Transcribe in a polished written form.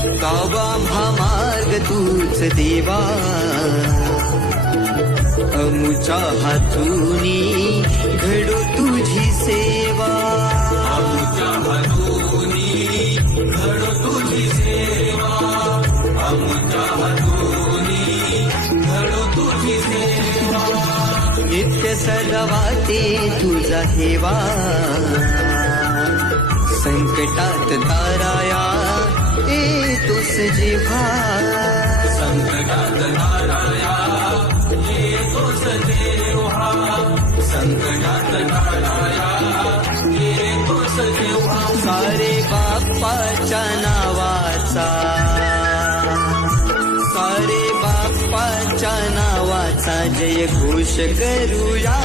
गावा आम्हा मार्ग तूच देवा, अमुच्या हातूनी घडो तुझी सेवा, अमुच्या हातूनी घडो तुझी सेवा, अमुच्या हातूनी घडो तुझी सेवा. नित्य सदावाते तुझा हेवा, संकटात ताराया येतोस जेव्हा, संकटात ताराया येतोस देवा, संकटात ताराया येतोस देवा. सारे बाप्पाच्या नावाचा, सारे बाप्पाच्या नावाचा जय घोष करूया.